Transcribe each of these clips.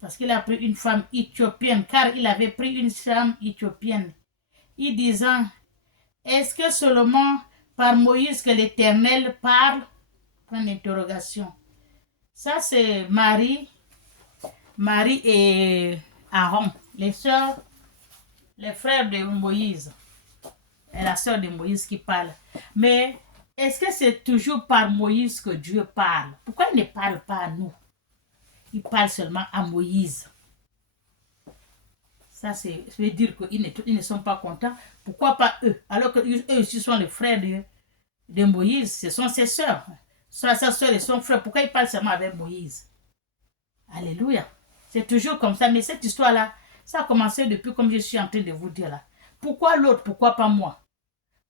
Parce qu'il a pris une femme éthiopienne, car il avait pris une femme éthiopienne. Il disant, est-ce que seulement par Moïse que l'Éternel parle? Point d'interrogation. Ça, c'est Marie et Aaron, les sœurs, les frères de Moïse. Et la sœur de Moïse qui parle. Mais est-ce que c'est toujours par Moïse que Dieu parle? Pourquoi il ne parle pas à nous? Il parle seulement à Moïse. Ça, ça veut dire qu'ils ne sont pas contents. Pourquoi pas eux? Alors qu'eux aussi sont les frères de Moïse. Ce sont ses sœurs. Soit sa sœur et son frère. Pourquoi ils parlent seulement avec Moïse? Alléluia. C'est toujours comme ça. Mais cette histoire-là, ça a commencé depuis comme je suis en train de vous dire là. Pourquoi l'autre? Pourquoi pas moi?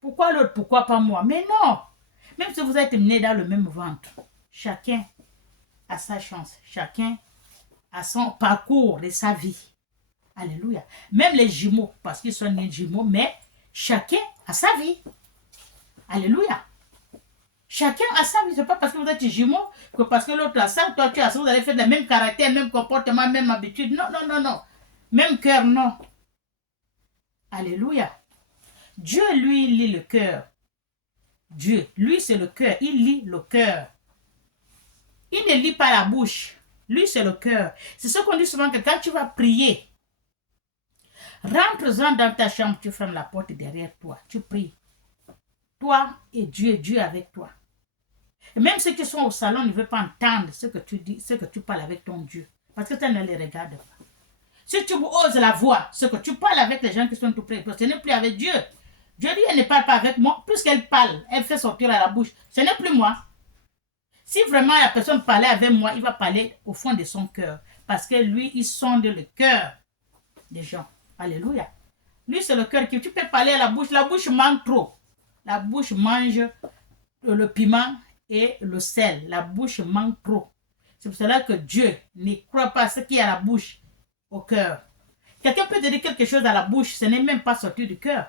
Pourquoi l'autre? Pourquoi pas moi? Mais non! Même si vous êtes nés dans le même ventre, chacun a sa chance. Chacun a son parcours de sa vie. Alléluia. Même les jumeaux, parce qu'ils sont nés jumeaux, mais chacun a sa vie. Alléluia. Chacun a sa vie. Ce n'est pas parce que vous êtes jumeaux que parce que l'autre a ça, toi tu as ça, vous allez faire le même caractère, même comportement, même habitude. Non, non, non, non. Même cœur, non. Alléluia. Dieu, lui, lit le cœur. Dieu, lui, c'est le cœur. Il lit le cœur. Il ne lit pas la bouche. Lui, c'est le cœur. C'est ce qu'on dit souvent que quand tu vas prier, rentre-en dans ta chambre, tu fermes la porte derrière toi. Tu pries. Toi et Dieu, Dieu avec toi. Et même ceux qui sont au salon ne veulent pas entendre ce que tu dis, ce que tu parles avec ton Dieu. Parce que tu ne les regardes pas. Si tu oses la voir, ce que tu parles avec les gens qui sont tout près de toi, ce n'est plus avec Dieu. Dieu dit, elle ne parle pas avec moi. Puisqu'elle parle, elle fait sortir à la bouche. Ce n'est plus moi. Si vraiment la personne parlait avec moi, il va parler au fond de son cœur. Parce que lui, il sonde le cœur des gens. Alléluia. Lui, c'est le cœur qui... Tu peux parler à la bouche. La bouche mange trop. La bouche mange le piment et le sel. La bouche mange trop. C'est pour cela que Dieu ne croit pas à ce qui est à la bouche, au cœur. Quelqu'un peut te dire quelque chose à la bouche, ce n'est même pas sorti du cœur.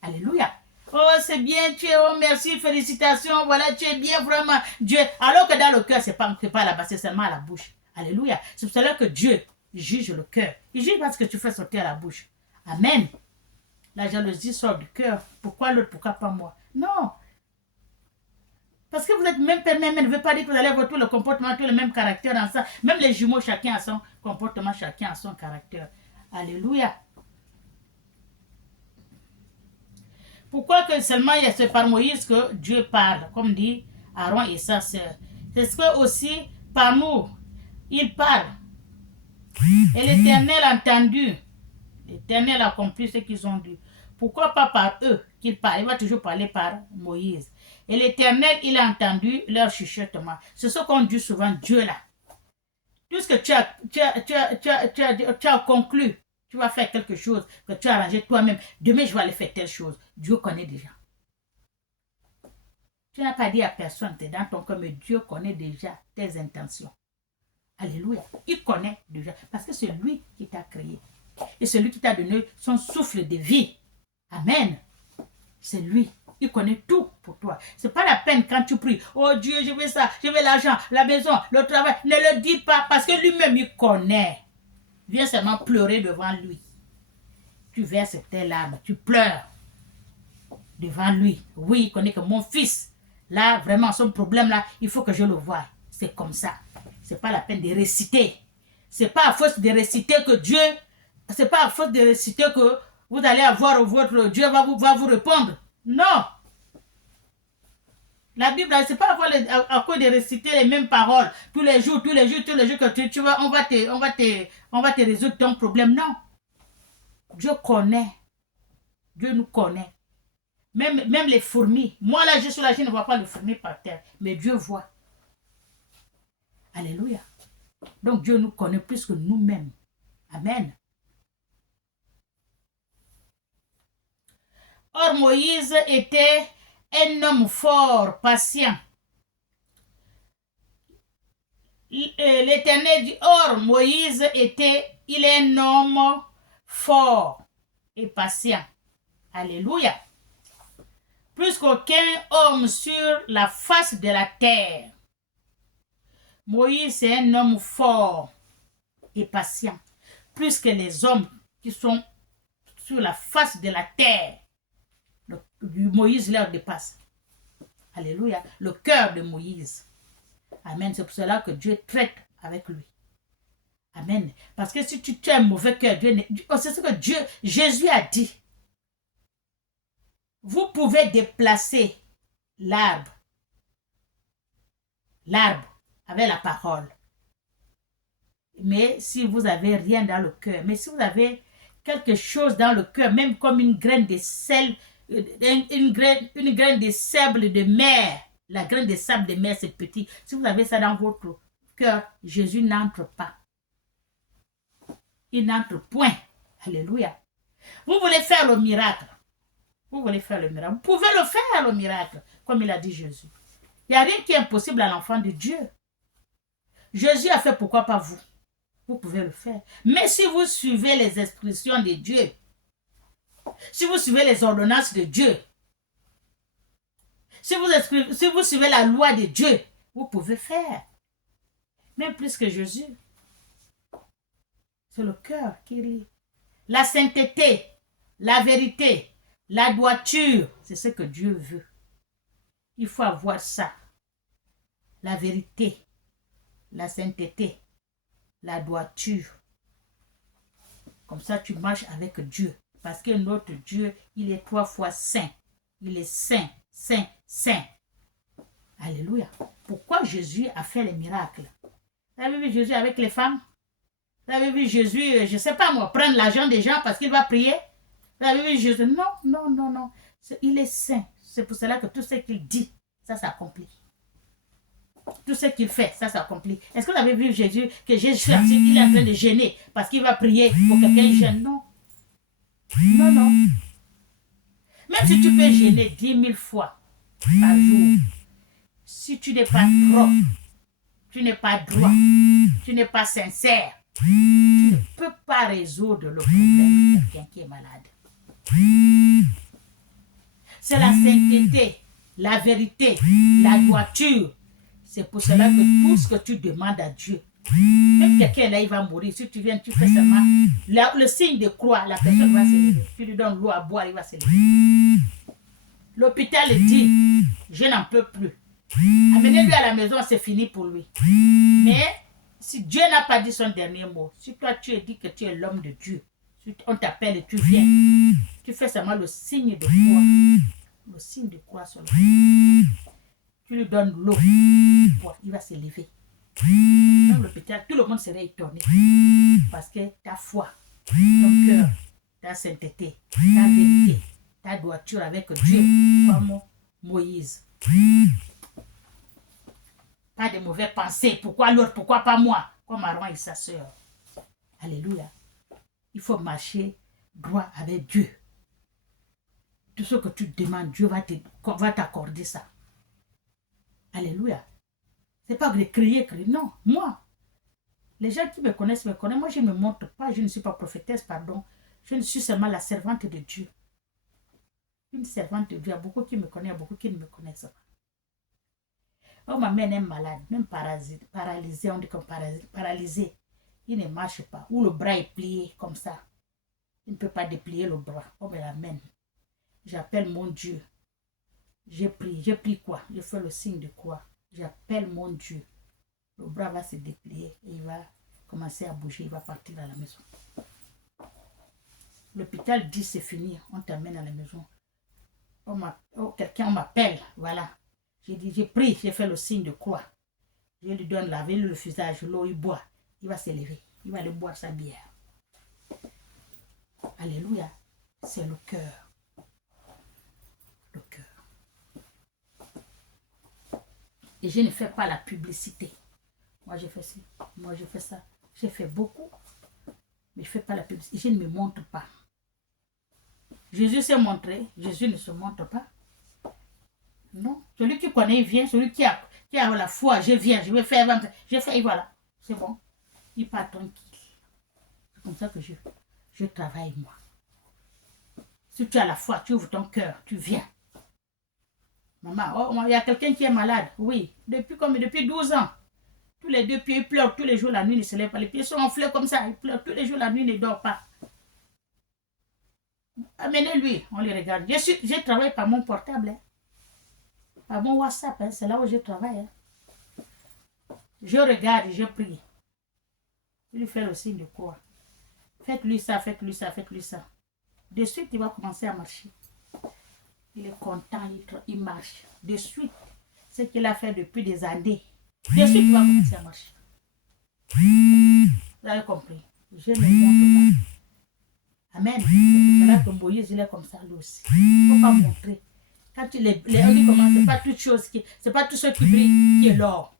Alléluia. Oh, c'est bien, tu es, oh, merci, félicitations, voilà, tu es bien, vraiment, Dieu. Alors que dans le cœur, c'est pas là-bas, c'est seulement à la bouche. Alléluia. C'est pour cela que Dieu juge le cœur. Il juge pas ce que tu fais sortir à la bouche. Amen. La jalousie sort du cœur. Pourquoi l'autre, pourquoi pas moi? Non. Parce que vous êtes même père, même, ne veut pas dire que vous allez avoir tout le comportement, tout le même caractère dans ça. Même les jumeaux, chacun a son comportement, chacun a son caractère. Alléluia. Pourquoi que seulement c'est par Moïse que Dieu parle, comme dit Aaron et sa sœur. C'est ce que aussi par nous, il parle. Et l'Éternel a entendu. L'Éternel a accompli ce qu'ils ont dit. Pourquoi pas par eux qu'il parle? Il va toujours parler par Moïse. Et l'Éternel, il a entendu leur chuchotement. C'est ce qu'on dit souvent, Dieu là. Tout ce que tu as conclu, tu vas faire quelque chose que tu as arrangé toi-même. Demain, je vais aller faire telle chose. Dieu connaît déjà. Tu n'as pas dit à personne, tu es dans ton cœur, mais Dieu connaît déjà tes intentions. Alléluia. Il connaît déjà. Parce que c'est lui qui t'a créé. Et c'est lui qui t'a donné son souffle de vie. Amen. C'est lui. Il connaît tout pour toi. Ce n'est pas la peine quand tu pries. Oh Dieu, je veux ça, je veux l'argent, la maison, le travail. Ne le dis pas parce que lui-même, il connaît. Viens seulement pleurer devant lui. Tu verses tes larmes, tu pleures devant lui. Oui, il connaît que mon fils, là, vraiment, son problème, là, il faut que je le voie. C'est comme ça. Ce n'est pas la peine de réciter. Ce n'est pas à force de réciter que Dieu, ce n'est pas à force de réciter que vous allez avoir votre Dieu va vous répondre. Non. La Bible, ce n'est pas à cause de réciter les mêmes paroles tous les jours que tu vas, on va te résoudre ton problème. Non. Dieu connaît. Dieu nous connaît. Même les fourmis. Moi, là, je suis là, je ne vois pas les fourmis par terre. Mais Dieu voit. Alléluia. Donc, Dieu nous connaît plus que nous-mêmes. Amen. Or, Moïse était un homme fort, patient. L'Éternel dit, or, Moïse il est un homme fort et patient. Alléluia. Plus qu'aucun homme sur la face de la terre. Moïse est un homme fort. et patient, plus que les hommes qui sont sur la face de la terre. Moïse leur dépasse. Alléluia. Le cœur de Moïse. Amen. C'est pour cela que Dieu traite avec lui. Amen. Parce que si tu as un mauvais cœur, c'est ce que Jésus a dit. Vous pouvez déplacer l'arbre avec la parole. Mais si vous n'avez rien dans le cœur, mais si vous avez quelque chose dans le cœur, même comme une graine de sel, une graine de sable de mer, la graine de sable de mer, c'est petit. Si vous avez ça dans votre cœur, Jésus n'entre pas. Il n'entre point. Alléluia. Vous voulez faire le miracle. Vous voulez faire le miracle. Vous pouvez le faire, le miracle, comme il a dit Jésus. Il n'y a rien qui est impossible à l'enfant de Dieu. Jésus a fait, pourquoi pas vous? Vous pouvez le faire. Mais si vous suivez les instructions de Dieu, si vous suivez les ordonnances de Dieu, si vous suivez la loi de Dieu, vous pouvez faire. Même plus que Jésus. C'est le cœur qui rit. La sainteté, la vérité, la droiture, c'est ce que Dieu veut. Il faut avoir ça. La vérité, la sainteté, la droiture. Comme ça, tu marches avec Dieu. Parce que notre Dieu, il est 3 fois saint. Il est saint, saint, saint. Alléluia. Pourquoi Jésus a fait les miracles? Vous avez vu Jésus avec les femmes? Vous avez vu Jésus, je ne sais pas moi, prendre l'argent des gens parce qu'il va prier? Vous avez vu Jésus? Non, non, non, non. Il est saint. C'est pour cela que tout ce qu'il dit, ça s'accomplit. Tout ce qu'il fait, ça s'accomplit. Est-ce que vous avez vu Jésus, que Jésus il est en train de gêner parce qu'il va prier pour que quelqu'un gêne? Non. Non, non. Même si tu peux gêner 10 000 fois par jour, si tu n'es pas propre, tu n'es pas droit, tu n'es pas sincère, tu ne peux pas résoudre le problème de quelqu'un qui est malade. C'est la sainteté, la vérité, la droiture. C'est pour cela que tout ce que tu demandes à Dieu, même quelqu'un là, il va mourir. Si tu viens, tu fais seulement le signe de croix, la personne va se lever. Tu lui donnes l'eau à boire, il va se lever. L'hôpital dit, je n'en peux plus. Amenez-lui à la maison, c'est fini pour lui. Mais si Dieu n'a pas dit son dernier mot, si toi tu as dit que tu es l'homme de Dieu, si on t'appelle et tu viens, tu fais seulement le signe de croix. Le signe de croix sur lui. Tu lui donnes l'eau, il va se lever. Dans l'hôpital, tout le monde serait étonné. Parce que ta foi, ton cœur, ta sainteté, ta vérité, ta droiture avec Dieu, comme Moïse. Pas de mauvaises pensées. Pourquoi l'autre? Pourquoi pas moi? Comme Aaron et sa soeur. Alléluia. Il faut marcher droit avec Dieu. Tout ce que tu demandes, Dieu va t'accorder ça. Alléluia. Ce n'est pas de crier. Non, moi. Les gens qui me connaissent. Moi, je ne me montre pas. Je ne suis pas prophétesse, pardon. Je ne suis seulement la servante de Dieu. Une servante de Dieu. Il y a beaucoup qui me connaissent, il y a beaucoup qui ne me connaissent pas. Oh, ma mère est malade, même paralysée, on dit comme paralysée. Il ne marche pas. Ou le bras est plié comme ça. Il ne peut pas déplier le bras. Oh, mais la main. J'appelle mon Dieu. J'ai pris quoi? Je fais le signe de quoi? J'appelle mon Dieu. Le bras va se déplier et il va commencer à bouger. Il va partir à la maison. L'hôpital dit c'est fini. On t'amène à la maison. Quelqu'un m'appelle. Voilà. J'ai pris, j'ai fait le signe de croix. Je lui donne laver le visage, l'eau, il boit. Il va se lever. Il va aller boire sa bière. Alléluia. C'est le cœur. Le cœur. Et je ne fais pas la publicité. Moi, je fais ci. Moi, je fais ça. J'ai fait beaucoup. Mais je ne fais pas la publicité. Je ne me montre pas. Jésus s'est montré. Jésus ne se montre pas. Non. Celui qui connaît, il vient. Celui qui a la foi, je viens. Je vais faire. Je fais et voilà. C'est bon. Il part tranquille. C'est comme ça que je travaille, moi. Si tu as la foi, tu ouvres ton cœur. Tu viens. Maman, il y a quelqu'un qui est malade. Oui. Depuis 12 ans. Tous les 2 pieds, il pleure tous les jours, la nuit, il ne se lève pas. Les pieds sont enflés comme ça. Il pleure tous les jours, la nuit, il ne dort pas. Amenez-lui, on le regarde. Je travaille par mon portable, hein. Par mon WhatsApp, hein. C'est là où je travaille. Hein. Je regarde, je prie. Je lui fais le signe de croix. Faites-lui ça, faites-lui ça, faites-lui ça. De suite, il va commencer à marcher. Il est content, il marche. De suite, ce qu'il a fait depuis des années. De suite, il va commencer à marcher. Vous avez compris? Je ne montre pas. Amen. C'est là que Moïse, il est comme ça, lui aussi. Il ne faut pas montrer. Quand on dit comment, c'est pas toute chose c'est pas tout ce qui brille qui est l'or.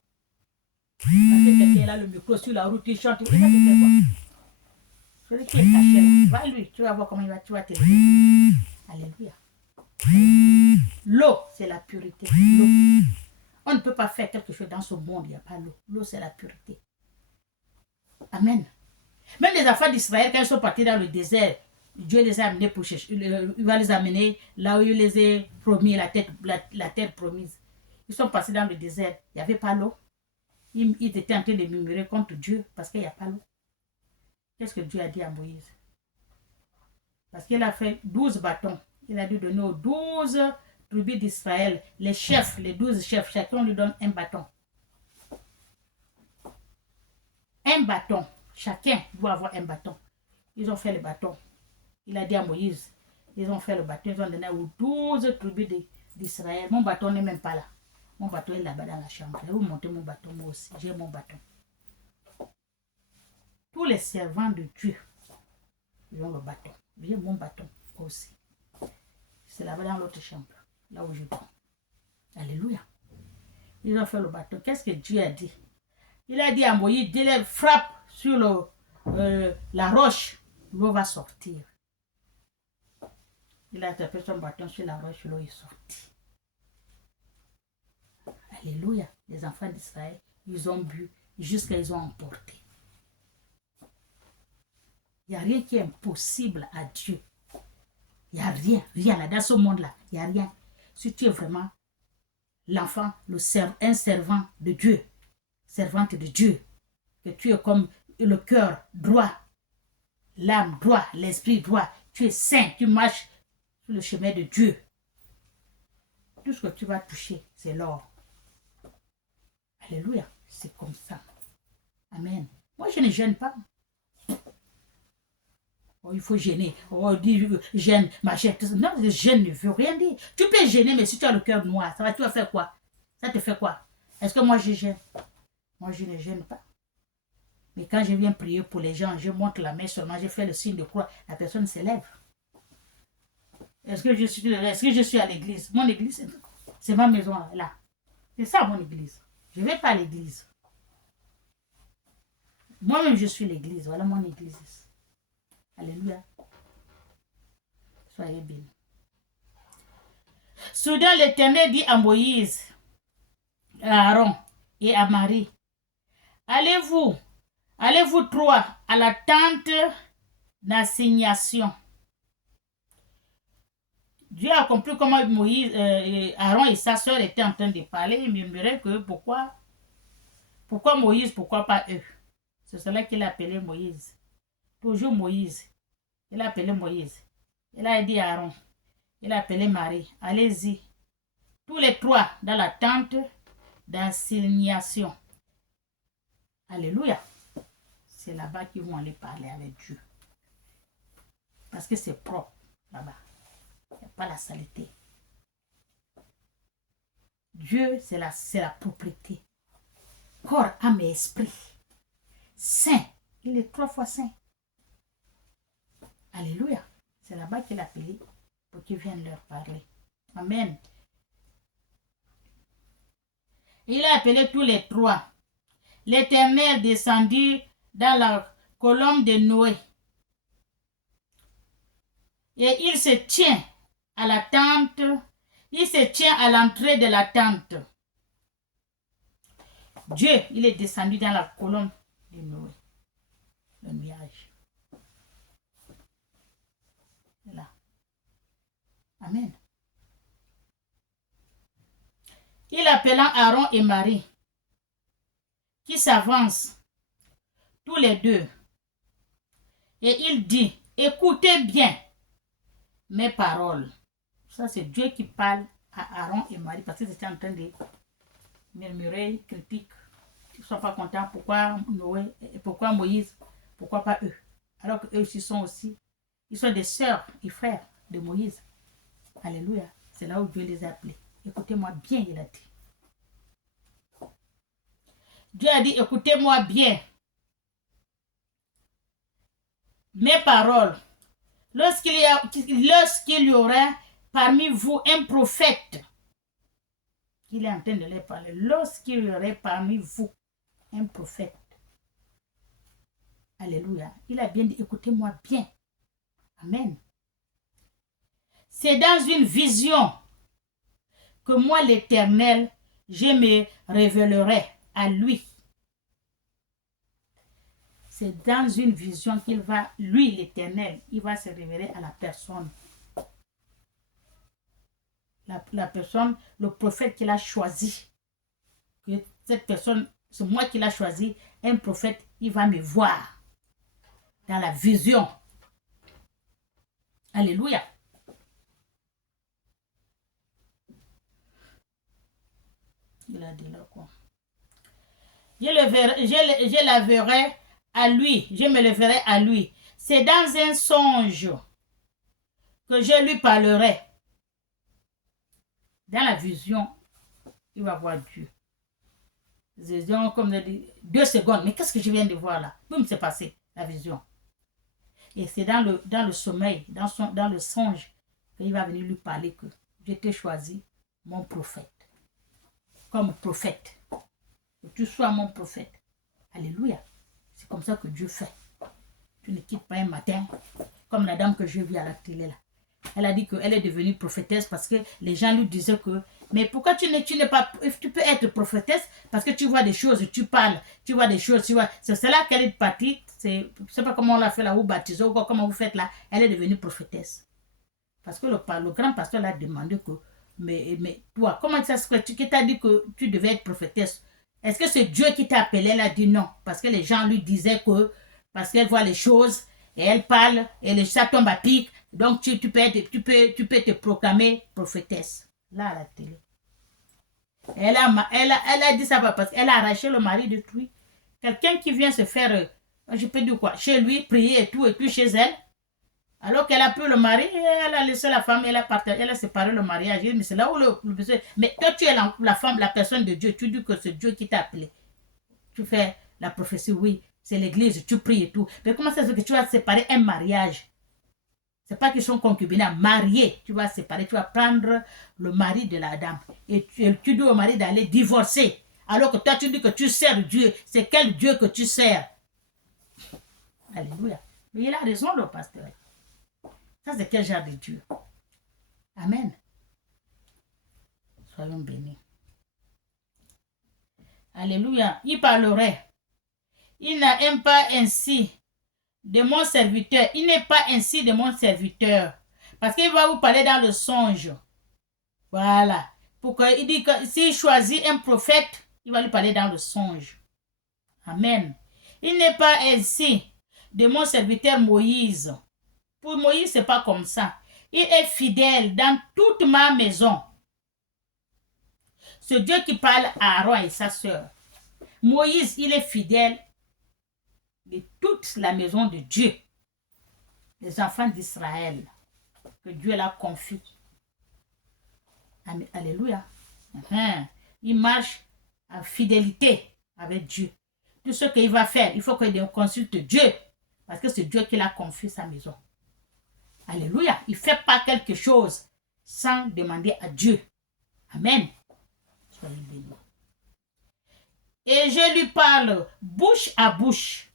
Parce que quelqu'un là, le micro sur la route, il chante, il va te faire quoi? Celui qui est caché là, va lui, tu vas voir comment tu vas te lever. Alléluia. L'eau, c'est la pureté. L'eau. On ne peut pas faire quelque chose dans ce monde, il n'y a pas l'eau. L'eau, c'est la pureté. Amen. Même les enfants d'Israël, quand ils sont partis dans le désert, Dieu les a amenés pour chercher. Il va les amener là où il les a promis, la terre promise. Ils sont passés dans le désert. Il n'y avait pas l'eau. Ils étaient en train de murmurer contre Dieu parce qu'il n'y a pas l'eau. Qu'est-ce que Dieu a dit à Moïse? Parce qu'il a fait 12 bâtons. Il a dû donner aux 12 tribus d'Israël, les chefs, les 12 chefs, chacun lui donne un bâton. Un bâton. Chacun doit avoir un bâton. Ils ont fait le bâton. Il a dit à Moïse, ils ont fait le bâton, ils ont donné aux 12 tribus d'Israël. Mon bâton n'est même pas là. Mon bâton est là-bas dans la chambre. Je vais vous montrer mon bâton, moi aussi. J'ai mon bâton. Tous les servants de Dieu, ils ont le bâton. J'ai mon bâton aussi. C'est là-bas dans l'autre chambre, là où je dors. Alléluia. Ils ont fait le bâton. Qu'est-ce que Dieu a dit? Il a dit à Moïse, il frappe sur la roche, l'eau va sortir. Il a tapé son bâton sur la roche, l'eau est sortie. Alléluia. Les enfants d'Israël, ils ont bu jusqu'à ils ont emporté. Il n'y a rien qui est impossible à Dieu. Il n'y a rien, rien là, dans ce monde-là, il n'y a rien. Si tu es vraiment l'enfant, un servant de Dieu, servante de Dieu, que tu es comme le cœur droit, l'âme droit, l'esprit droit, tu es saint, tu marches sur le chemin de Dieu. Tout ce que tu vas toucher, c'est l'or. Alléluia, c'est comme ça. Amen. Moi, je ne gêne pas. Oh, il faut gêner. Oh, dit gêne, machin. Non, le gêne ne veut rien dire. Tu peux gêner, mais si tu as le cœur noir, ça va, tu vas faire quoi? Ça te fait quoi? Est-ce que moi je gêne? Moi, je ne gêne pas. Mais quand je viens prier pour les gens, je montre la main seulement, je fais le signe de croix, la personne s'élève. Est-ce que je suis à l'église? Mon église, c'est ma maison là. C'est ça mon église. Je ne vais pas à l'église. Moi-même, je suis l'église. Voilà mon église. Alléluia. Soyez bénis. Soudain, l'Éternel dit à Moïse, à Aaron et à Marie, allez-vous trois à la tente d'assignation. Dieu a compris comment Moïse, Aaron et sa soeur étaient en train de parler. Il murmurait que pourquoi Moïse, pourquoi pas eux. C'est cela qu'il a appelé Moïse. Toujours Moïse. Il a appelé Moïse. Il a dit à Aaron. Il a appelé Marie. Allez-y. Tous les trois dans la tente d'assignation. Alléluia. C'est là-bas qu'ils vont aller parler avec Dieu. Parce que c'est propre là-bas. Il n'y a pas la saleté. Dieu, c'est la propriété. Corps, âme et esprit. Saint. Il est 3 fois saint. Alléluia. C'est là-bas qu'il a appelé pour qu'ils viennent leur parler. Amen. Il a appelé tous les trois. L'Éternel descendit dans la colonne de Noé. Et il se tient à la tente. Il se tient à l'entrée de la tente. Dieu, il est descendu dans la colonne de Noé. Le nuage. Là. Amen. Il appela Aaron et Marie, qui s'avancent, tous les deux. Et il dit, écoutez bien mes paroles. Ça, c'est Dieu qui parle à Aaron et Marie parce qu'ils étaient en train de murmurer, critique. Ils ne sont pas contents. Pourquoi Noé, pourquoi Moïse, pourquoi pas eux? Alors qu'eux aussi sont aussi, ils sont des sœurs et frères de Moïse. Alléluia. C'est là où Dieu les a appelés. Écoutez-moi bien, il a dit. Dieu a dit, écoutez-moi bien. Mes paroles. Lorsqu'il y aura parmi vous un prophète, il est en train de les parler, lorsqu'il y aurait parmi vous un prophète, alléluia, il a bien dit, écoutez-moi bien, amen. C'est dans une vision que moi l'Éternel, je me révélerai à lui. C'est dans une vision qu'il va, lui l'Éternel, il va se révéler à la personne. La personne, le prophète qu'il a choisi. Que cette personne, c'est moi qui l'a choisi, un prophète, il va me voir dans la vision. Alléluia. Il a dit là quoi? Je la verrai à lui, je me le verrai à lui. C'est dans un songe que je lui parlerai. Dans la vision, il va voir Dieu. Vision, comme je dis, 2 secondes. Mais qu'est-ce que je viens de voir là? Boum, c'est passé, la vision. Et c'est dans le sommeil, dans le songe, qu'il va venir lui parler que je t'ai choisi mon prophète. Comme prophète. Que tu sois mon prophète. Alléluia. C'est comme ça que Dieu fait. Tu ne quittes pas un matin, comme la dame que je vis à la télé là. Elle a dit qu'elle est devenue prophétesse parce que les gens lui disaient que mais pourquoi tu peux être prophétesse parce que tu vois des choses, tu parles, tu vois des choses, tu vois. C'est là qu'elle est partie. Je ne sais pas comment on l'a fait là, ou baptisé, ou comment vous faites là. Elle est devenue prophétesse. Parce que le grand pasteur l'a demandé que mais toi, comment ça se fait? Qui t'a dit que tu devais être prophétesse? Est-ce que c'est Dieu qui t'a appelé? Elle a dit non. Parce que les gens lui disaient que, parce qu'elle voit les choses, et elle parle, et ça tombe à pic, donc tu peux te proclamer prophétesse. Là, à la télé. Elle a dit ça parce qu'elle a arraché le mari de lui. Quelqu'un qui vient se faire, je peux dire quoi, chez lui, prier et tout chez elle. Alors qu'elle a pris le mari, elle a laissé la femme, elle a séparé le mariage. Mais c'est là où le besoin. Mais toi, tu es la femme, la personne de Dieu. Tu dis que c'est Dieu qui t'a appelé. Tu fais la prophétie, oui, c'est l'église, tu pries et tout. Mais comment ça se fait que tu vas séparer un mariage? C'est pas qu'ils sont concubinats, mariés. Tu vas séparer, tu vas prendre le mari de la dame. Et tu dis au mari d'aller divorcer. Alors que toi, tu dis que tu sers Dieu. C'est quel Dieu que tu sers? Alléluia. Mais il a raison, le pasteur. Ça, c'est quel genre de Dieu? Amen. Soyons bénis. Alléluia. Il parlerait. Il n'aime pas ainsi de mon serviteur. Il n'est pas ainsi de mon serviteur. Parce qu'il va vous parler dans le songe. Voilà. Pourquoi il dit que s'il choisit un prophète, il va lui parler dans le songe. Amen. Il n'est pas ainsi de mon serviteur Moïse. Pour Moïse, ce n'est pas comme ça. Il est fidèle dans toute ma maison. C'est Dieu qui parle à Aaron et sa sœur. Moïse, il est fidèle de toute la maison de Dieu. Les enfants d'Israël. Que Dieu l'a confié. Alléluia. Il marche en fidélité avec Dieu. Tout ce qu'il va faire, il faut qu'il consulte Dieu. Parce que c'est Dieu qui l'a confié sa maison. Alléluia. Il ne fait pas quelque chose sans demander à Dieu. Amen. Soyez bénis. Et je lui parle bouche à bouche.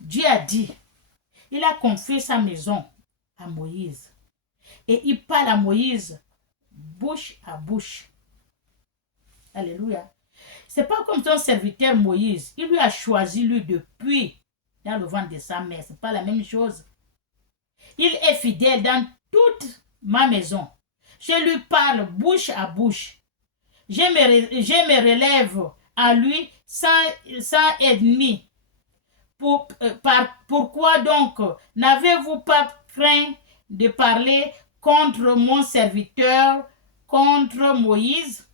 Dieu a dit, il a confié sa maison à Moïse. Et il parle à Moïse bouche à bouche. Alléluia. Ce n'est pas comme son serviteur Moïse. Il lui a choisi lui depuis dans le ventre de sa mère. Ce n'est pas la même chose. Il est fidèle dans toute ma maison. Je lui parle bouche à bouche. Je me relève à lui sans ennemi. Pourquoi donc n'avez-vous pas craint de parler contre mon serviteur, contre Moïse?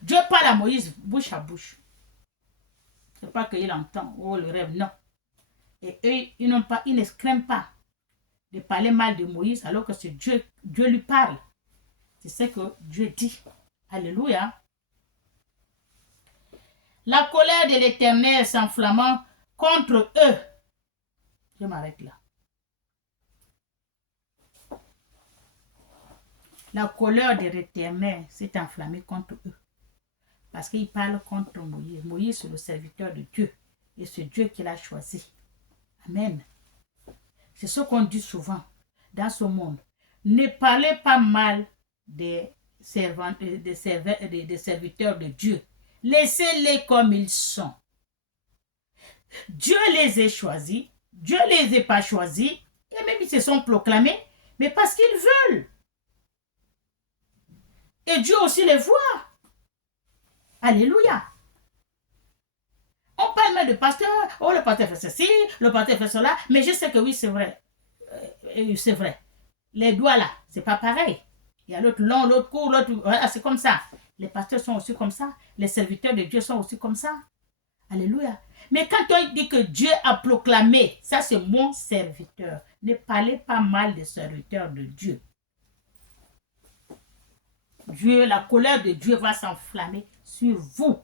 Dieu parle à Moïse bouche à bouche. Ce n'est pas qu'il entend, oh le rêve, non. Et eux, ils ne craignent pas de parler mal de Moïse alors que c'est Dieu lui parle. C'est ce que Dieu dit. Alléluia. La colère de l'Éternel s'enflammant contre eux. Je m'arrête là. La colère de l'Éternel s'est enflammée contre eux. Parce qu'il parle contre Moïse. Moïse, c'est le serviteur de Dieu. Et c'est Dieu qui l'a choisi. Amen. C'est ce qu'on dit souvent dans ce monde. Ne parlez pas mal des serviteurs de Dieu. Laissez-les comme ils sont. Dieu les a choisis. Dieu ne les a pas choisis. Et même ils se sont proclamés. Mais parce qu'ils veulent. Et Dieu aussi les voit. Alléluia. On parle même de pasteur. Oh, le pasteur fait ceci, le pasteur fait cela. Mais je sais que oui, c'est vrai. C'est vrai. Les doigts là, c'est pas pareil. Il y a l'autre long, l'autre court, l'autre... Voilà, c'est comme ça. Les pasteurs sont aussi comme ça. Les serviteurs de Dieu sont aussi comme ça. Alléluia. Mais quand on dit que Dieu a proclamé, ça c'est mon serviteur. Ne parlez pas mal des serviteurs de Dieu. Dieu, la colère de Dieu va s'enflammer sur vous.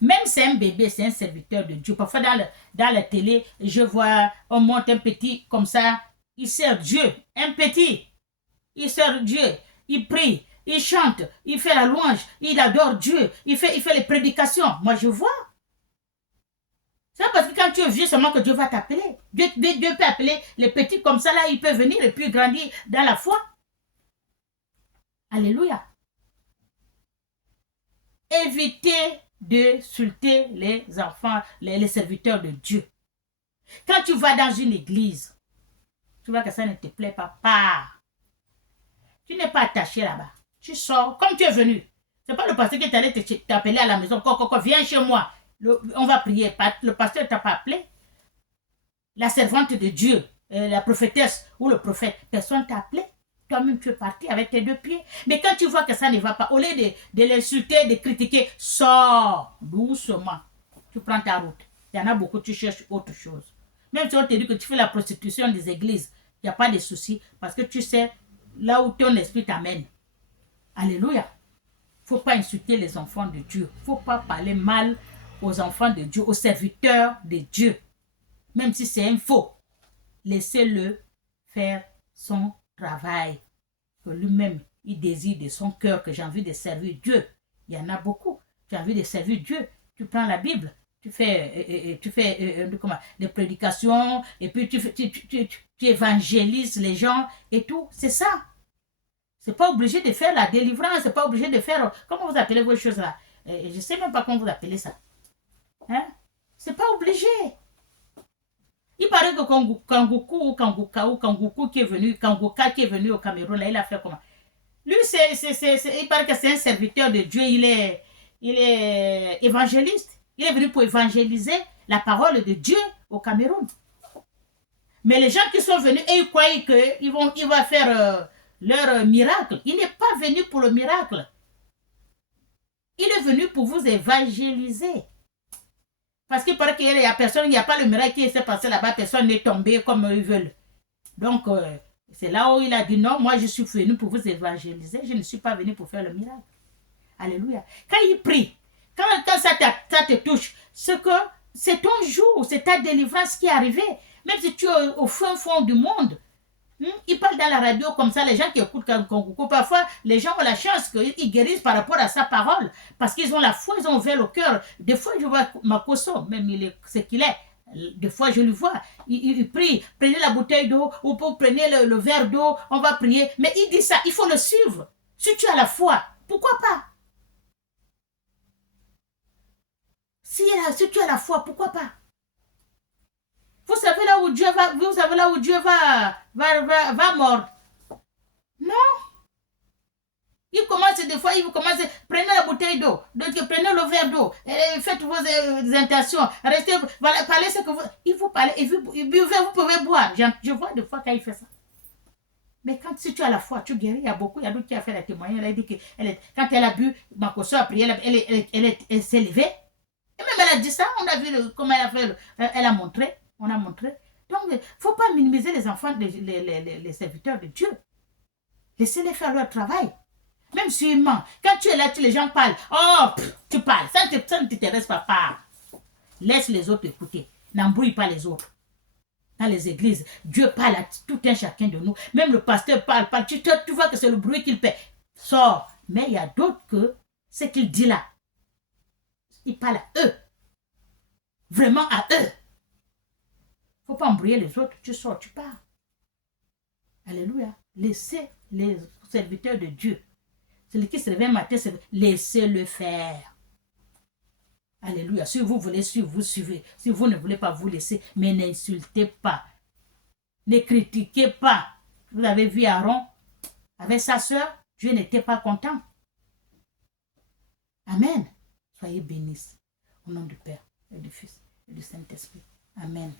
Même si c'est un bébé, c'est un serviteur de Dieu. Parfois dans la télé, je vois, on monte un petit comme ça, il sert Dieu, un petit. Il sert Dieu, il prie, il chante, il fait la louange, il adore Dieu, il fait les prédications. Moi je vois. C'est parce que quand tu es vieux, seulement que Dieu va t'appeler. Dieu peut appeler les petits comme ça, là, il peut venir et puis grandir dans la foi. Alléluia. Évitez d'insulter les enfants, les serviteurs de Dieu. Quand tu vas dans une église, tu vois que ça ne te plaît pas, pars. Tu n'es pas attaché là-bas. Tu sors comme tu es venu. Ce n'est pas le pasteur qui est allé t'appeler à la maison. Viens chez moi. On va prier. Le pasteur ne t'a pas appelé. La servante de Dieu, la prophétesse ou le prophète, personne ne t'a appelé. Toi-même, tu es parti avec tes deux pieds. Mais quand tu vois que ça ne va pas, au lieu de l'insulter, de critiquer, sors doucement. Tu prends ta route. Il y en a beaucoup, tu cherches autre chose. Même si on te dit que tu fais la prostitution des églises, il n'y a pas de souci parce que tu sais là où ton esprit t'amène. Alléluia. Il ne faut pas insulter les enfants de Dieu. Il ne faut pas parler mal aux enfants de Dieu, aux serviteurs de Dieu. Même si c'est un faux, laissez-le faire son travail. Que lui-même, il désire de son cœur que j'ai envie de servir Dieu. Il y en a beaucoup. Tu as envie de servir Dieu. Tu prends la Bible, tu fais des prédications, et puis tu évangélises les gens et tout. C'est ça. C'est pas obligé de faire la délivrance, c'est pas obligé de faire... Comment vous appelez vos choses là? Je ne sais même pas comment vous appelez ça. Hein? C'est pas obligé. Il paraît que Kangoku qui est venu, Kangoka qui est venu au Cameroun, là, il a fait comment? Lui, il paraît que c'est un serviteur de Dieu, il est évangéliste. Il est venu pour évangéliser la parole de Dieu au Cameroun. Mais les gens qui sont venus, et ils croyaient qu'il va faire leur miracle. Il n'est pas venu pour le miracle. Il est venu pour vous évangéliser. Parce qu'il paraît qu'il y a personne, il n'y a pas le miracle qui s'est passé là-bas, personne n'est tombé comme ils veulent. Donc, c'est là où il a dit non, moi je suis venu pour vous évangéliser, je ne suis pas venu pour faire le miracle. Alléluia. Quand il prie, quand ça te touche, c'est ton jour, c'est ta délivrance qui est arrivée. Même si tu es au fond du monde. Il parle dans la radio comme ça, les gens qui écoutent Kangoku, parfois les gens ont la chance qu'ils guérissent par rapport à sa parole, parce qu'ils ont la foi, ils ont ouvert le cœur. Des fois je vois Makoso, même ce qu'il est, des fois je le vois, il prie, prenez la bouteille d'eau, ou prenez le verre d'eau, on va prier, mais il dit ça, il faut le suivre. Si tu as la foi, pourquoi pas? Si tu as la foi, pourquoi pas? Vous savez là où Dieu va mordre. Non. Il commence des fois, il vous commence, prenez la bouteille d'eau, donc prenez le verre d'eau, faites vos intentions, restez, voilà, parlez ce que vous, il vous parle, et vous buvez, vous pouvez boire. Je vois des fois quand il fait ça. Mais quand si tu as la foi, tu guéris, il y a d'autres qui a fait la témoignage, elle a dit que quand elle a bu, ma soeur a prié, elle s'est levée. Et même elle a dit ça, on a vu comment elle a fait, elle a montré, on a montré. Donc, il ne faut pas minimiser les enfants, les serviteurs de Dieu. Laissez-les faire leur travail. Même sûrement, quand tu es là, les gens parlent. Oh, tu parles, ça ne t'intéresse pas. Laisse les autres écouter. N'embrouille pas les autres. Dans les églises, Dieu parle à tout un chacun de nous. Même le pasteur parle. Tu vois que c'est le bruit qu'il fait. Sors. Mais il y a d'autres que ce qu'il dit là, il parle à eux. Vraiment à eux. Il ne faut pas embrouiller les autres. Tu sors, tu pars. Alléluia. Laissez les serviteurs de Dieu. Celui qui se réveille matin, laissez-le faire. Alléluia. Si vous voulez suivre, vous suivez. Si vous ne voulez pas, vous laissez. Mais n'insultez pas. Ne critiquez pas. Vous avez vu Aaron avec sa soeur. Dieu n'était pas content. Amen. Soyez bénis. Au nom du Père et du Fils et du Saint-Esprit. Amen.